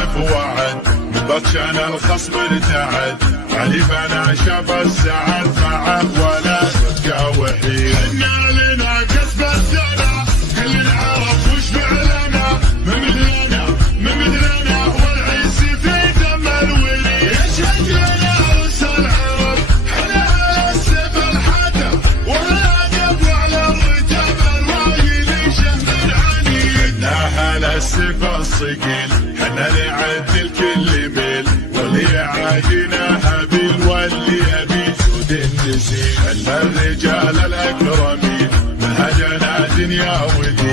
خالف وعد، من بطشان الخصم ارتعد، علي فانا شاف السعد معه ولا يبقى وحيد. حنا لنا كسب السنة كل العرب وش فعلنا، من مثلنا والعز في دم الولي. يشهد لنا رؤوس العرب حنا على السيف الحادة، والراقب وعلى الرتاب الوايل شهم عنيد. حنا على السيف الصقيل حنا نعد الكل ميل، واللي يعادينا هابيل واللي يبي جود النزيل. حنا الرجال الاكرمين منهجنا دنيا ودين.